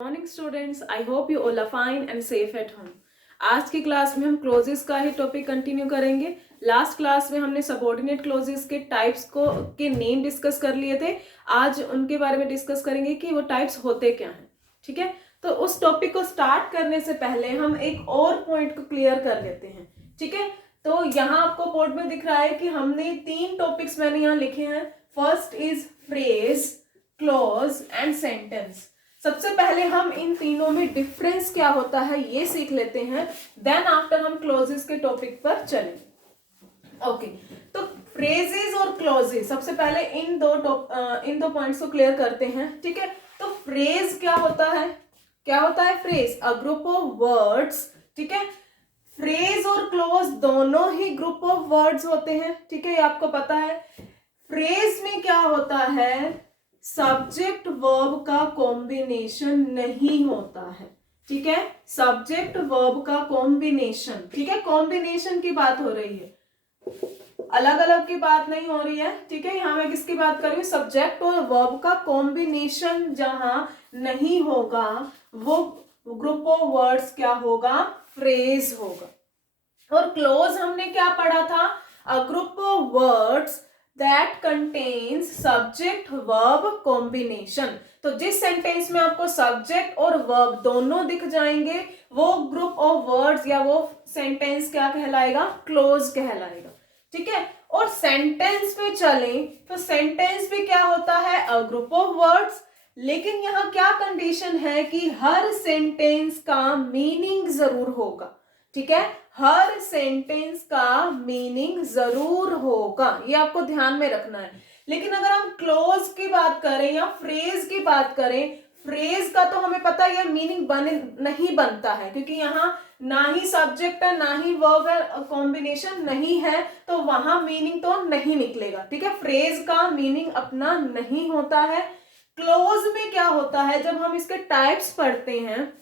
Morning students, I hope you all are fine and safe at home. आज की class में हम clauses का ही टॉपिक कंटिन्यू करेंगे। लास्ट क्लास में हमने सबऑर्डिनेट क्लोजेस के टाइप्स के नेम डिस्कस कर लिए थे। आज उनके बारे में डिस्कस करेंगे कि वो टाइप्स होते क्या हैं। ठीक है, तो उस टॉपिक को स्टार्ट करने से पहले हम एक और पॉइंट को क्लियर कर लेते हैं। ठीक है, तो यहाँ आपको बोर्ड में दिख रहा है कि हमने 3 टॉपिक्स मैंने यहाँ लिखे हैं। First is phrase, close and sentence. सबसे पहले हम इन तीनों में डिफरेंस क्या होता है ये सीख लेते हैं, देन आफ्टर हम क्लोजेस के टॉपिक पर चलेंगे। ओके, तो फ्रेजेस और क्लोजेस, सबसे पहले इन दो पॉइंट्स को क्लियर करते हैं। ठीक है, तो फ्रेज क्या होता है? क्या होता है phrase? A group of words. ठीक है, फ्रेज और क्लोज दोनों ही ग्रुप ऑफ वर्ड्स होते हैं। ठीक है, ये आपको पता है। फ्रेज में क्या होता है? सब्जेक्ट वर्ब का कॉम्बिनेशन नहीं होता है। ठीक है, सब्जेक्ट वर्ब का कॉम्बिनेशन। ठीक है, कॉम्बिनेशन की बात हो रही है, अलग अलग की बात नहीं हो रही है। ठीक है, यहां मैं किसकी बात कर रही हूँ? सब्जेक्ट और वर्ब का कॉम्बिनेशन जहां नहीं होगा वो ग्रुप ऑफ वर्ड्स क्या होगा? फ्रेज होगा। और क्लोज हमने क्या पढ़ा था? A group of words that contains subject verb combination। तो जिस सेंटेंस में आपको सब्जेक्ट और वर्ब दोनों दिख जाएंगे वो ग्रुप ऑफ वर्ड्स या वो सेंटेंस क्या कहलाएगा? क्लोज कहलाएगा। ठीक है, और सेंटेंस में चलें तो सेंटेंस भी क्या होता है? A group of words. लेकिन यहाँ क्या कंडीशन है कि हर सेंटेंस का मीनिंग जरूर होगा। ठीक है, हर सेंटेंस का मीनिंग जरूर होगा, ये आपको ध्यान में रखना है। लेकिन अगर हम क्लोज की बात करें या फ्रेज की बात करें, फ्रेज का तो हमें पता है मीनिंग नहीं बनता है, क्योंकि यहाँ ना ही सब्जेक्ट है ना ही वर्ब है, कॉम्बिनेशन नहीं है, तो वहां मीनिंग तो नहीं निकलेगा। ठीक है, फ्रेज का मीनिंग अपना नहीं होता है। क्लोज में क्या होता है? जब हम इसके टाइप्स पढ़ते हैं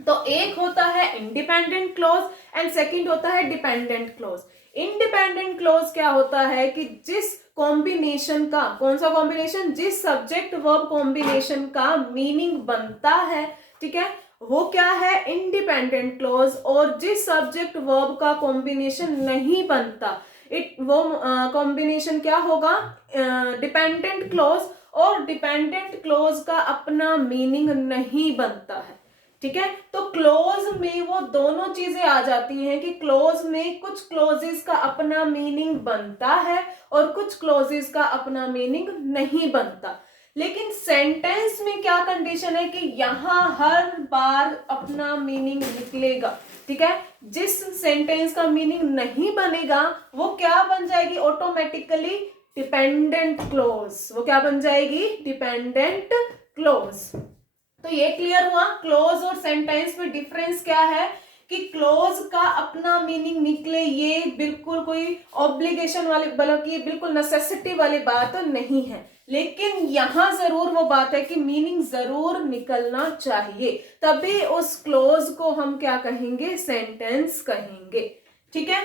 तो एक होता है इंडिपेंडेंट क्लोज एंड सेकंड होता है डिपेंडेंट क्लोज। इंडिपेंडेंट क्लोज क्या होता है कि जिस कॉम्बिनेशन का, कौन सा कॉम्बिनेशन? जिस सब्जेक्ट वर्ब कॉम्बिनेशन का मीनिंग बनता है, ठीक है, वो क्या है? Independent clause. और जिस सब्जेक्ट वर्ब का कॉम्बिनेशन नहीं बनता वो कॉम्बिनेशन क्या होगा? Dependent clause. और डिपेंडेंट क्लोज का अपना मीनिंग नहीं बनता है। ठीक है, तो क्लोज में वो दोनों चीजें आ जाती हैं कि क्लोज में कुछ क्लोजेस का अपना मीनिंग बनता है और कुछ क्लोजेस का अपना मीनिंग नहीं बनता। लेकिन सेंटेंस में क्या कंडीशन है कि यहां हर बार अपना मीनिंग निकलेगा। ठीक है, जिस सेंटेंस का मीनिंग नहीं बनेगा वो क्या बन जाएगी? Automatically dependent clause. वो क्या बन जाएगी? Dependent clause. तो ये क्लियर हुआ क्लोज और सेंटेंस में डिफरेंस क्या है कि क्लोज का अपना मीनिंग निकले, ये बिल्कुल कोई ऑब्लिगेशन वाली, बल्कि बिल्कुल नेसेसिटी वाली बात नहीं है। लेकिन यहां जरूर वो बात है कि मीनिंग जरूर निकलना चाहिए, तभी उस क्लोज को हम क्या कहेंगे? सेंटेंस कहेंगे। ठीक है,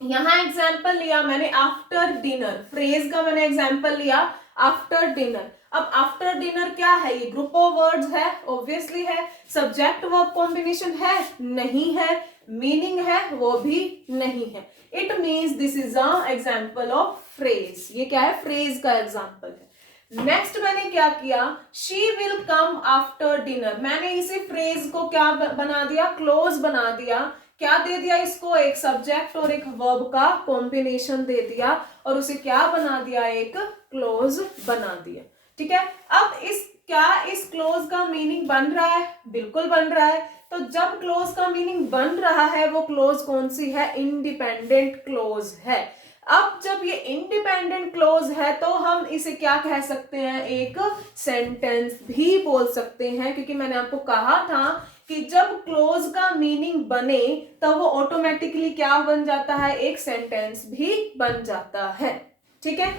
यहां एग्जाम्पल लिया मैंने आफ्टर डिनर, फ्रेज का मैंने एग्जाम्पल लिया आफ्टर डिनर। अब आफ्टर डिनर क्या है? ये ग्रुप ऑफ वर्ड्स है, ऑब्वियसली है। सब्जेक्ट वर्ब कॉम्बिनेशन है? नहीं है। मीनिंग है? वो भी नहीं है। It means this is a example of phrase. ये क्या है? फ्रेज का एग्जाम्पल है। नेक्स्ट मैंने क्या किया? She will come after dinner. मैंने इसी फ्रेज को क्या बना दिया? क्लोज बना दिया। क्या दे दिया इसको? एक सब्जेक्ट और एक वर्ब का कॉम्बिनेशन दे दिया और उसे क्या बना दिया? एक क्लोज बना दिया। ठीक है, अब इस क्लोज का मीनिंग बन रहा है? बिल्कुल बन रहा है। तो जब क्लोज का मीनिंग बन रहा है वो क्लोज कौन सी है? इंडिपेंडेंट क्लोज है। अब जब ये इंडिपेंडेंट क्लोज है तो हम इसे क्या कह सकते हैं? एक सेंटेंस भी बोल सकते हैं, क्योंकि मैंने आपको कहा था कि जब क्लोज का मीनिंग बने तो वो ऑटोमेटिकली क्या बन जाता है? एक सेंटेंस भी बन जाता है। ठीक है,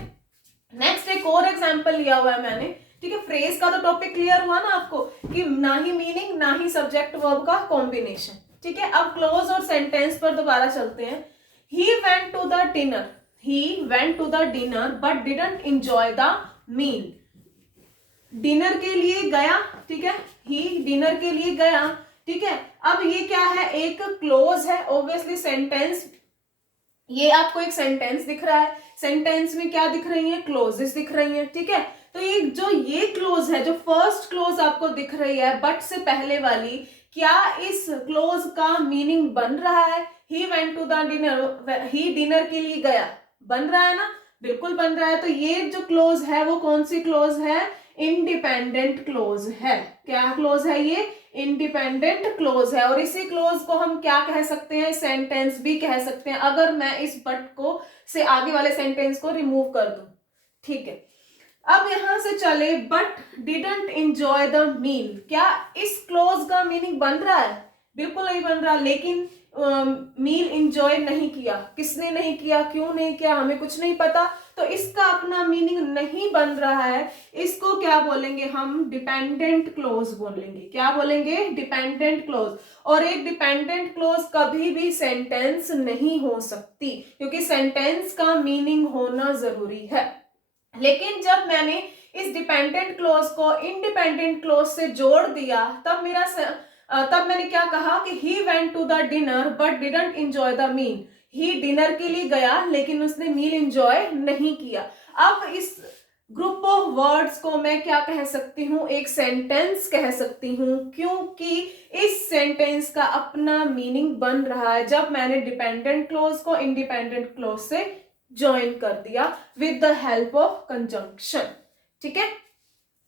नेक्स्ट एक और एग्जांपल लिया हुआ है मैंने। ठीक है, फ्रेज का तो टॉपिक क्लियर हुआ ना आपको कि ना ही मीनिंग ना ही सब्जेक्ट वर्ब का कॉम्बिनेशन। ठीक है, अब क्लोज और सेंटेंस पर दोबारा चलते हैं। He went to the dinner. He went to the dinner but didn't enjoy the meal. Dinner के लिए गया, ठीक है, ही डिनर के लिए गया, ठीक है। अब ये क्या है, एक क्लोज है, ऑब्वियसली सेंटेंस, ये आपको एक सेंटेंस दिख रहा है, सेंटेंस में क्या दिख रही है, क्लोजेस दिख रही है, ठीक है। तो ये क्लोज है, जो फर्स्ट क्लोज आपको दिख रही है बट से पहले वाली, क्या इस क्लोज का मीनिंग बन रहा है, he went to the dinner, he dinner के लिए गया, बन रहा है ना, बिल्कुल बन रहा है। तो ये जो क्लोज है वो कौन सी क्लोज है, इंडिपेंडेंट क्लोज है। क्या क्लोज है ये, इंडिपेंडेंट क्लोज है। और इसी क्लोज को हम क्या कह सकते हैं, सेंटेंस भी कह सकते हैं, अगर मैं इस बट को से आगे वाले सेंटेंस को रिमूव कर दूं, ठीक है। अब यहां से चले, but didn't enjoy the meal, क्या इस क्लोज का मीनिंग बन रहा है, बिल्कुल नहीं बन रहा। लेकिन मील एंजॉय नहीं किया, किसने नहीं किया, क्यों नहीं किया, हमें कुछ नहीं पता, तो इसका अपना मीनिंग नहीं बन रहा है। इसको क्या बोलेंगे हम, डिपेंडेंट क्लोज बोलेंगे। क्या बोलेंगे, डिपेंडेंट क्लोज। और एक डिपेंडेंट क्लोज कभी भी सेंटेंस नहीं हो सकती, क्योंकि सेंटेंस का मीनिंग होना जरूरी है। लेकिन जब मैंने इस डिपेंडेंट क्लोज को इंडिपेंडेंट क्लोज से जोड़ दिया, तब मैंने क्या कहा कि he went to the dinner but didn't enjoy the meal, he dinner के लिए गया लेकिन उसने मील एंजॉय नहीं किया। अब इस ग्रुप ऑफ वर्ड्स को मैं क्या कह सकती हूँ, एक सेंटेंस कह सकती हूँ, क्योंकि इस सेंटेंस का अपना मीनिंग बन रहा है जब मैंने डिपेंडेंट क्लोज को इंडिपेंडेंट क्लोज से ज्वाइन कर दिया with the help of conjunction, ठीक है,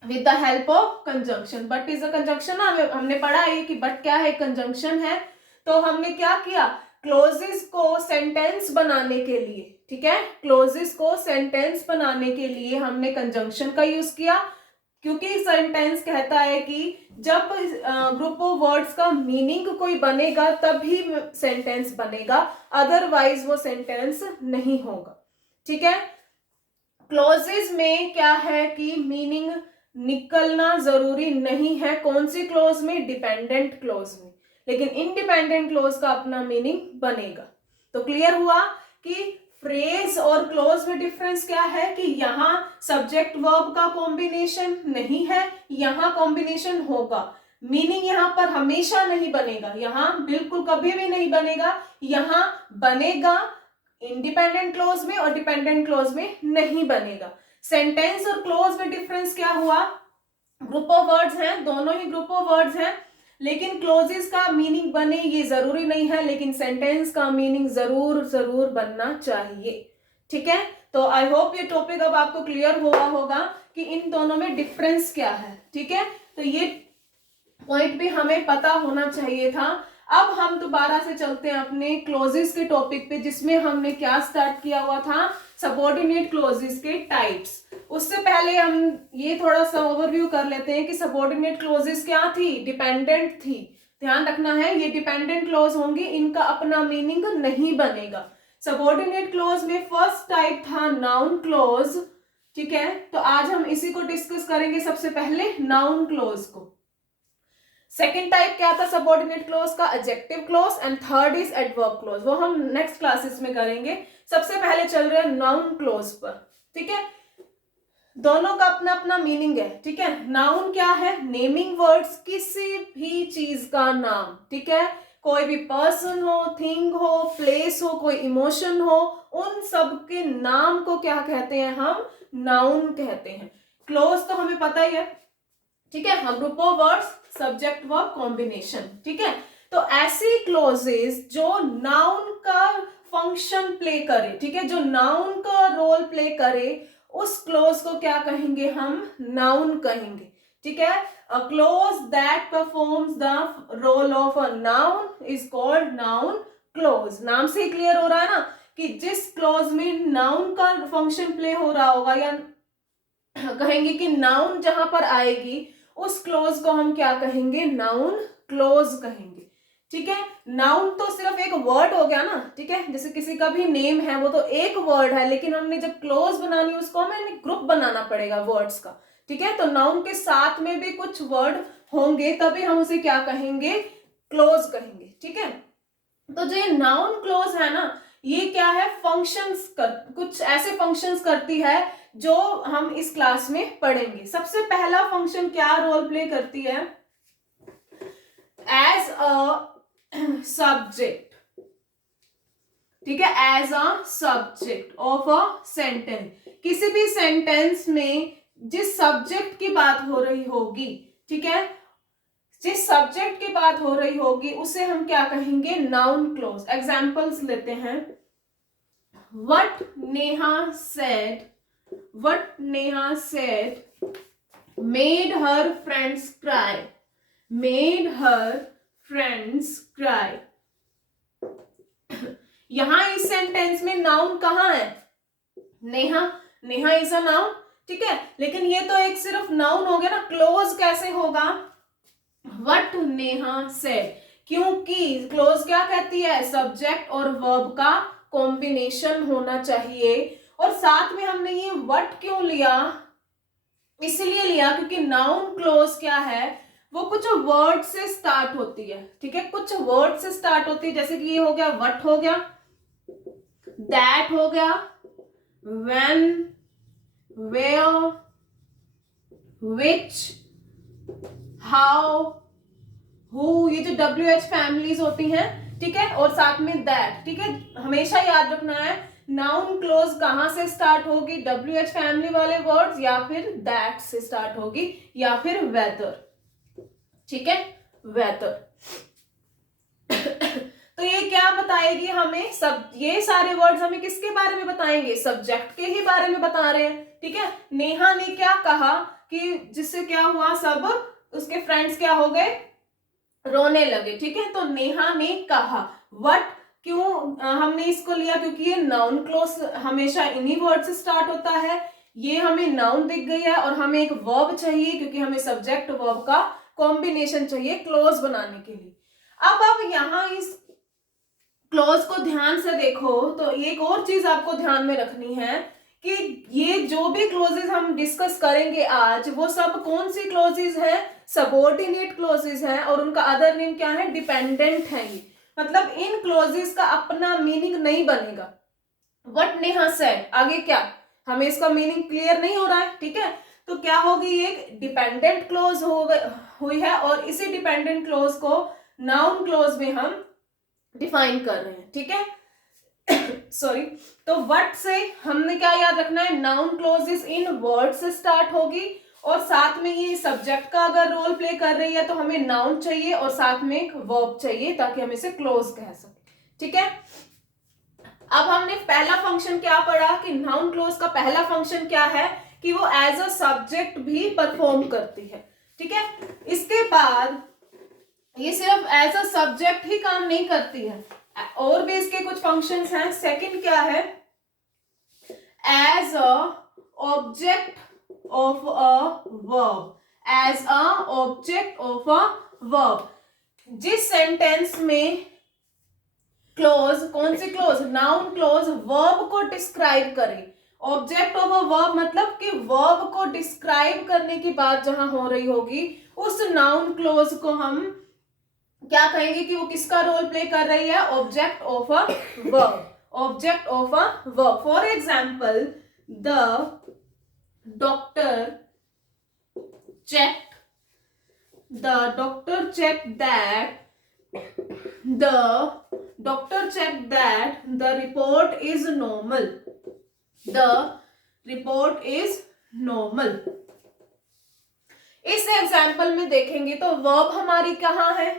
with the help of conjunction. But is a conjunction, हमने पढ़ा है कि बट क्या है, कंजंक्शन है। तो हमने क्या किया, क्लोजेस को सेंटेंस बनाने के लिए, ठीक है, क्लोजेस को सेंटेंस बनाने के लिए हमने कंजंक्शन का यूज किया, क्योंकि सेंटेंस कहता है कि जब ग्रुप ऑफ वर्ड्स का मीनिंग कोई बनेगा तभी सेंटेंस बनेगा, अदरवाइज वो सेंटेंस नहीं होगा, ठीक है। क्लोजेस में क्या है कि मीनिंग निकलना जरूरी नहीं है, कौन सी क्लोज में, डिपेंडेंट क्लोज में, लेकिन इंडिपेंडेंट क्लोज का अपना मीनिंग बनेगा। तो क्लियर हुआ कि फ्रेज और क्लोज में डिफरेंस क्या है, कि यहाँ सब्जेक्ट वर्ब का कॉम्बिनेशन नहीं है, यहाँ कॉम्बिनेशन होगा, मीनिंग यहाँ पर हमेशा नहीं बनेगा, यहाँ बिल्कुल कभी भी नहीं बनेगा, यहाँ बनेगा इंडिपेंडेंट क्लोज में और डिपेंडेंट क्लोज में नहीं बनेगा। सेंटेंस और क्लोज में डिफरेंस क्या हुआ, ग्रुप ऑफ वर्ड्स हैं, दोनों ही ग्रुप ऑफ वर्ड्स हैं, लेकिन क्लोजेस का मीनिंग बने ये जरूरी नहीं है, लेकिन सेंटेंस का मीनिंग जरूर जरूर बनना चाहिए, ठीक है। तो आई होप ये टॉपिक अब आपको क्लियर हुआ होगा कि इन दोनों में डिफरेंस क्या है, ठीक है। तो ये पॉइंट भी हमें पता होना चाहिए था। अब हम दोबारा से चलते हैं अपने क्लोजेस के टॉपिक पे, जिसमें हमने क्या स्टार्ट किया हुआ था, सबऑर्डिनेट क्लोजेस के टाइप्स। उससे पहले हम ये थोड़ा सा ओवरव्यू कर लेते हैं कि सबऑर्डिनेट क्लोजेस क्या थी, डिपेंडेंट थी। ध्यान रखना है, ये डिपेंडेंट क्लोज होंगी, इनका अपना मीनिंग नहीं बनेगा। सबऑर्डिनेट क्लोज में फर्स्ट टाइप था नाउन क्लोज, ठीक है। तो आज हम इसी को डिस्कस करेंगे, सबसे पहले नाउन क्लोज को। सेकेंड टाइप क्या था सबऑर्डिनेट क्लोज का, adjective close, and third is adverb close, वो हम नेक्स्ट क्लासेस में करेंगे। सबसे पहले चल रहे हैं नाउन क्लोज पर, ठीक है। दोनों का अपना अपना मीनिंग है, ठीक है। नाउन क्या है, नेमिंग वर्ड्स, किसी भी चीज का नाम, ठीक है, कोई भी पर्सन हो, थिंग हो, प्लेस हो, कोई इमोशन हो, उन सब के नाम को क्या कहते हैं, हम नाउन कहते हैं। क्लोज तो हमें पता ही है, ठीक है, हम group of words, subject verb combination, ठीक है। तो ऐसी क्लोजेस जो नाउन का फंक्शन प्ले करे, ठीक है, जो नाउन का रोल प्ले करे, उस क्लोज को क्या कहेंगे, हम नाउन कहेंगे, ठीक है। A clause that performs the role of a noun is called noun clause. नाम से ही क्लियर हो रहा है ना कि जिस क्लोज में नाउन का फंक्शन प्ले हो रहा होगा, या कहेंगे कि नाउन जहां पर आएगी उस क्लोज को हम क्या कहेंगे, नाउन क्लोज कहेंगे, ठीक है। नाउन तो सिर्फ एक वर्ड हो गया ना, ठीक है, जैसे किसी का भी नेम है वो तो एक वर्ड है, लेकिन हमने जब क्लोज बनानी उसको हमें ग्रुप बनाना पड़ेगा वर्ड्स का, ठीक है। तो नाउन के साथ में भी कुछ वर्ड होंगे, तभी हम उसे क्या कहेंगे, क्लोज कहेंगे, ठीक है। तो जो ये नाउन क्लोज है ना, ये क्या है, कुछ ऐसे फंक्शंस करती है जो हम इस क्लास में पढ़ेंगे। सबसे पहला फंक्शन क्या रोल प्ले करती है, सब्जेक्ट, ठीक है, as a subject of a sentence. किसी भी सेंटेंस में जिस सब्जेक्ट की बात हो रही होगी, ठीक है, जिस सब्जेक्ट की बात हो रही होगी उसे हम क्या कहेंगे, नाउन क्लॉज। एग्जांपल्स लेते हैं। What Neha said made her friends cry. Made her friends cry. यहां इस सेंटेंस में नाउन कहां है, Neha. Neha is a noun, ठीक है, लेकिन ये तो एक सिर्फ नाउन हो गया ना, क्लोज कैसे होगा, वट नेहा सेड, क्योंकि क्लोज क्या कहती है, सब्जेक्ट और वर्ब का कॉम्बिनेशन होना चाहिए। और साथ में हमने ये वट क्यों लिया, इसलिए लिया क्योंकि नाउन क्लोज क्या है, वो कुछ वर्ड से स्टार्ट होती है, ठीक है, कुछ वर्ड से स्टार्ट होती है। जैसे कि ये हो गया, वट हो गया, दैट हो गया, when, where, which, how, who, ये जो WH फैमिलीज होती हैं, ठीक है, और साथ में दैट, ठीक है। हमेशा याद रखना है नाउन क्लोज कहां से स्टार्ट होगी, WH फैमिली वाले वर्ड्स, या फिर दैट से स्टार्ट होगी, या फिर वेदर, ठीक है, वेदर। तो ये क्या बताएगी हमें, सब ये सारे वर्ड्स हमें किसके बारे में बताएंगे, सब्जेक्ट के ही बारे में बता रहे हैं, ठीक है। नेहा ने क्या कहा कि जिससे क्या हुआ, सब उसके फ्रेंड्स क्या हो गए, रोने लगे, ठीक है। तो नेहा ने कहा, वट क्यों हमने इसको लिया, क्योंकि ये नाउन क्लोज हमेशा इन्हीं वर्ड से स्टार्ट होता है। ये हमें नाउन दिख गई है और हमें एक वर्ब चाहिए, क्योंकि हमें सब्जेक्ट वर्ब का कॉम्बिनेशन चाहिए क्लोज बनाने के लिए। अब आप यहाँ इस क्लोज को ध्यान से देखो तो एक और चीज आपको ध्यान में रखनी है कि ये जो भी क्लोजेस हम डिस्कस करेंगे आज, वो सब कौन सी क्लोजेस हैं, सबऑर्डिनेट क्लोजेस हैं, और उनका अदर नेम क्या है, डिपेंडेंट है। ये मतलब इन क्लोजेस का अपना मीनिंग नहीं बनेगा। व्हाट नेहा सेड, आगे क्या, हमें इसका मीनिंग क्लियर नहीं हो रहा है, ठीक है। तो क्या होगी, एक डिपेंडेंट क्लोज हुई है, और इसी डिपेंडेंट क्लोज को नाउन क्लोज में हम डिफाइन कर रहे हैं, ठीक है। सॉरी, तो व्हाट से हमने क्या याद रखना है, नाउन क्लोजेस इन वर्ड से स्टार्ट होगी, और साथ में ये सब्जेक्ट का अगर रोल प्ले कर रही है तो हमें नाउन चाहिए और साथ में एक वर्ब चाहिए ताकि हम इसे क्लोज कह सकें, ठीक है। अब हमने पहला फंक्शन क्या पढ़ा कि नाउन क्लोज का पहला फंक्शन क्या है कि वो एज अ सब्जेक्ट भी परफॉर्म करती है, ठीक है। इसके बाद ये सिर्फ एज अ सब्जेक्ट ही काम नहीं करती है, और भी इसके कुछ फंक्शंस हैं। सेकंड क्या है, as a object of a verb, as a object of a verb. जिस सेंटेंस में क्लोज, कौन सी क्लोज, नाउन क्लोज वर्ब को डिस्क्राइब करे, ऑब्जेक्ट ऑफ अ वर्ब मतलब कि वर्ब को डिस्क्राइब करने की बात जहां हो रही होगी, उस नाउन क्लोज को हम क्या कहेंगे कि वो किसका रोल प्ले कर रही है, object of a verb, object of a verb. For example, the doctor checked the report is normal. The report is normal. इस एग्जाम्पल में देखेंगे तो वर्ब हमारी कहाँ है,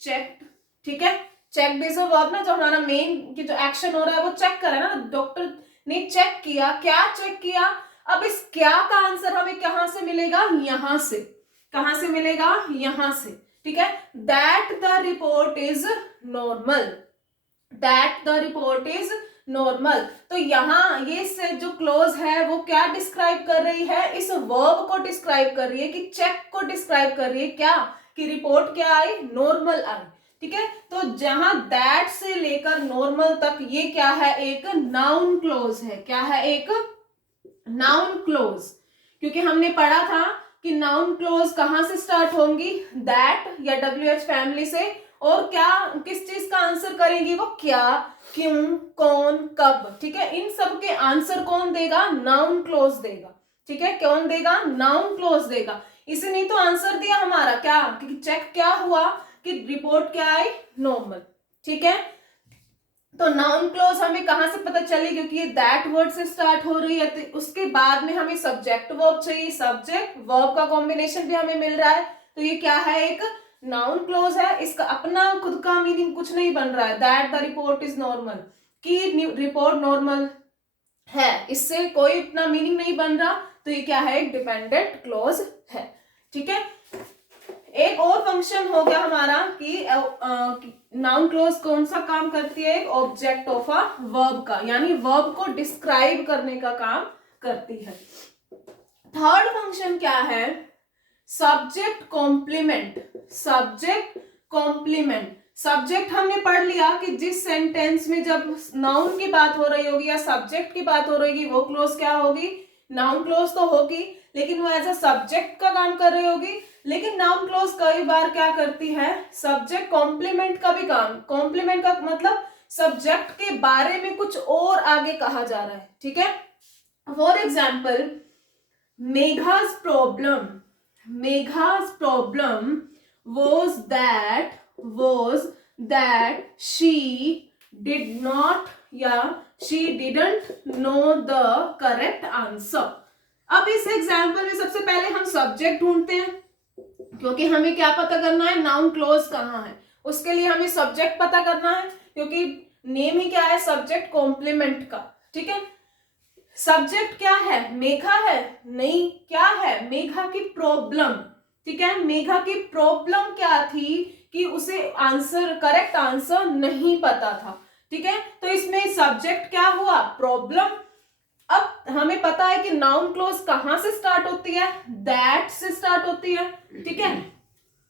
चेक्ड, ठीक है। चेक्ड इज अ वर्ब ना, जो हमारा मेन की जो एक्शन हो रहा है वो चेक कर रहा है ना, डॉक्टर ने चेक किया, क्या चेक किया। अब इस क्या का आंसर हमें कहां से मिलेगा, यहां से, कहां से मिलेगा, यहां से, ठीक है। That the report is normal, that the report is normal. तो यहाँ ये से जो क्लोज है वो क्या डिस्क्राइब कर रही है, इस वर्ब को डिस्क्राइब कर रही है, कि चेक को डिस्क्राइब कर रही है, क्या कि रिपोर्ट क्या आई, नॉर्मल आई, ठीक है। तो जहां दैट से लेकर नॉर्मल तक ये क्या है, एक नाउन क्लोज है, क्या है, एक नाउन क्लोज। क्योंकि हमने पढ़ा था कि नाउन क्लोज कहां से स्टार्ट होंगी, दैट या WH फैमिली से, और क्या किस चीज का आंसर करेंगी, वो क्या, क्यों, कौन, कब, ठीक है। इन सब के आंसर कौन देगा, नाउन क्लोज देगा, ठीक है। कौन देगा, नाउन क्लोज देगा। इसी नहीं तो आंसर दिया हमारा क्या, कि चेक क्या हुआ कि रिपोर्ट क्या आई, नॉर्मल। ठीक है, तो नाउन क्लोज हमें कहां से पता चली, क्योंकि ये दैट वर्ड से स्टार्ट हो रही है, तो उसके बाद में हमें सब्जेक्ट वर्ब चाहिए, सब्जेक्ट वर्ब का कॉम्बिनेशन भी हमें मिल रहा है, तो ये क्या है, एक नाउन क्लोज है। इसका अपना खुद का मीनिंग कुछ नहीं बन रहा है, that the report is normal, कि रिपोर्ट नॉर्मल है, इससे कोई अपना मीनिंग नहीं बन रहा, तो ये क्या है, एक डिपेंडेंट क्लोज है। ठीक है, एक और फंक्शन हो गया हमारा कि नाउन क्लोज कौन सा काम करती है, एक ऑब्जेक्ट ऑफ अ वर्ब का, यानी वर्ब को डिस्क्राइब करने का काम करती है। थर्ड फंक्शन क्या है, subject complement. Subject complement, subject हमने पढ़ लिया कि जिस सेंटेंस में जब नाउन की बात हो रही होगी या सब्जेक्ट की बात हो रही होगी, वो क्लोज क्या होगी, नाउन क्लोज तो होगी, लेकिन वो एज अ सब्जेक्ट का काम कर रही होगी। लेकिन नाउन क्लोज कई बार क्या करती है, सब्जेक्ट कॉम्प्लीमेंट का भी काम, कॉम्प्लीमेंट का मतलब सब्जेक्ट के बारे में कुछ और आगे कहा जा रहा है। ठीक है, फॉर एग्जाम्पल मेघा's problem was that she did not या she didn't know the correct answer। अब इस एग्जाम्पल में सबसे पहले हम सब्जेक्ट ढूंढते हैं, क्योंकि हमें क्या पता करना है, नाउन क्लोज कहाँ है, उसके लिए हमें सब्जेक्ट पता करना है, क्योंकि नेम ही क्या है, सब्जेक्ट कॉम्प्लीमेंट का। ठीक है, सब्जेक्ट क्या है, मेघा है, नहीं, क्या है, मेघा की प्रॉब्लम। ठीक है, मेघा की प्रॉब्लम क्या थी कि उसे आंसर, करेक्ट आंसर नहीं पता था। ठीक है, तो इसमें सब्जेक्ट क्या हुआ, प्रॉब्लम। अब हमें पता है कि नाउन क्लोज कहां से स्टार्ट होती है, दैट से स्टार्ट होती है। ठीक है,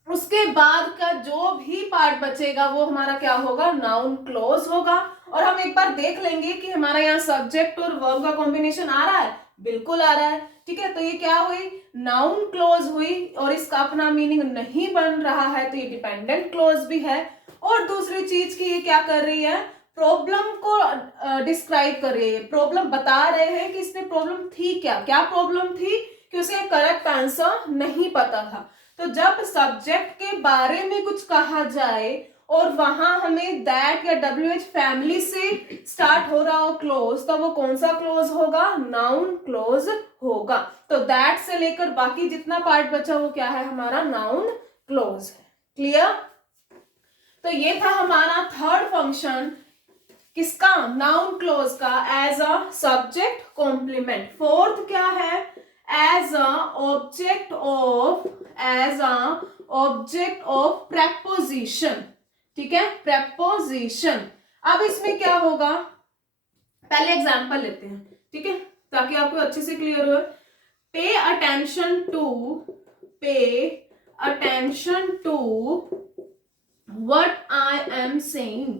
उसके बाद का जो भी पार्ट बचेगा वो हमारा क्या होगा, नाउन क्लोज होगा। और हम एक बार देख लेंगे कि हमारा यहाँ सब्जेक्ट और वर्ब का कॉम्बिनेशन आ रहा है, बिल्कुल आ रहा है। ठीक है, तो ये क्या हुई, नाउन क्लोज हुई, और इसका अपना मीनिंग नहीं बन रहा है, तो ये डिपेंडेंट क्लोज भी है। और दूसरी चीज की ये क्या कर रही है, प्रॉब्लम को डिस्क्राइब कर रही है, प्रॉब्लम बता रहे हैं कि इसमें प्रॉब्लम थी, क्या क्या प्रॉब्लम थी, कि उसे करेक्ट आंसर नहीं पता था। तो जब सब्जेक्ट के बारे में कुछ कहा जाए और वहां हमें दैट या WH फैमिली से स्टार्ट हो रहा हो क्लोज, तो वो कौन सा क्लोज होगा, नाउन क्लोज होगा। तो दैट से लेकर बाकी जितना पार्ट बचा वो क्या है, हमारा नाउन क्लोज है। क्लियर, तो ये था हमारा थर्ड फंक्शन, किसका, नाउन क्लोज का, as a subject complement. Fourth क्या है, as a object of preposition. ठीक है, प्रेपोजिशन। अब इसमें क्या होगा, पहले एग्जांपल लेते हैं, ठीक है, ताकि आपको अच्छे से क्लियर हो। Pay attention to what I am saying।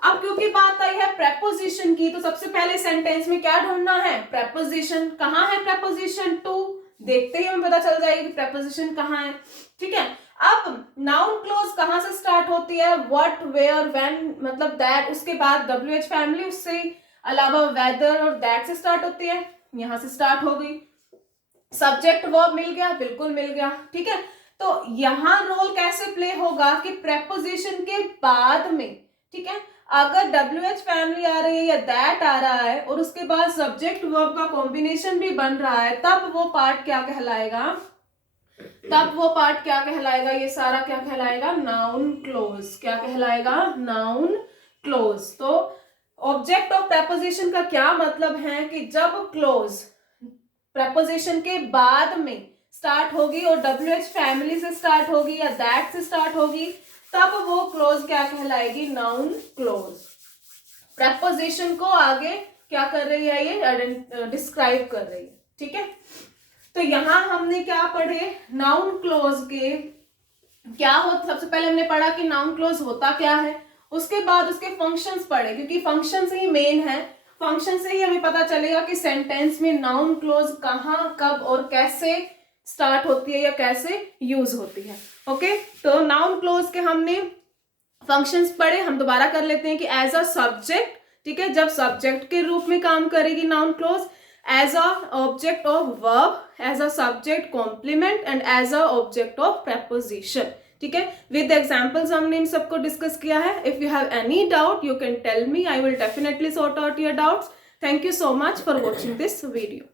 अब क्योंकि बात आई है प्रेपोजिशन की, तो सबसे पहले सेंटेंस में क्या ढूंढना है, प्रेपोजिशन। कहाँ है प्रेपोजिशन, टू, देखते ही हमें पता चल जाएगा कि प्रेपोजिशन कहाँ है। ठीक है, अब नाउन क्लोज कहाँ से स्टार्ट होती है, व्हाट, वेयर, व्हेन, मतलब दैट, उसके बाद WH फैमिली, उससे अलावा वेदर और दैट से स्टार्ट होती है, यहां से स्टार्ट हो गई। सब्जेक्ट वर्ब मिल गया, बिल्कुल मिल गया। ठीक है, तो यहां रोल कैसे प्ले होगा कि प्रेपोजिशन के बाद में, ठीक है, अगर WH फैमिली आ रही है या दैट आ रहा है और उसके बाद सब्जेक्ट वर्ब का कॉम्बिनेशन भी बन रहा है, तब वो पार्ट क्या कहलाएगा, ये सारा क्या कहलाएगा, नाउन क्लोज। क्या कहलाएगा, नाउन क्लोज। तो ऑब्जेक्ट ऑफ प्रेपोजिशन का क्या मतलब है कि जब क्लोज प्रेपोजिशन के बाद में स्टार्ट होगी और WH फैमिली से स्टार्ट होगी या दैट से स्टार्ट होगी, तब वो क्लोज क्या कहलाएगी, नाउन क्लोज। प्रेपोजिशन को आगे क्या कर रही है, ये डिस्क्राइब कर रही है। ठीक है, तो यहां हमने क्या पढ़े, नाउन क्लोज के क्या होता, सबसे पहले हमने पढ़ा कि नाउन क्लोज होता क्या है, उसके बाद उसके फंक्शंस पढ़े, क्योंकि फंक्शंस ही मेन है, फंक्शन से ही हमें पता चलेगा कि सेंटेंस में नाउन क्लोज कहाँ, कब और कैसे स्टार्ट होती है या कैसे यूज होती है। ओके, तो नाउन क्लोज के हमने फंक्शंस पढ़े, हम दोबारा कर लेते हैं कि एज अ सब्जेक्ट, ठीक है, जब सब्जेक्ट के रूप में काम करेगी noun clause, as a object of verb, as a subject complement and as a object of preposition. ठीक है, विद एग्जाम्पल्स हमने इन सबको डिस्कस किया है. If you have any doubt you can tell me, I will definitely sort out your doubts. Thank you so much for watching this video.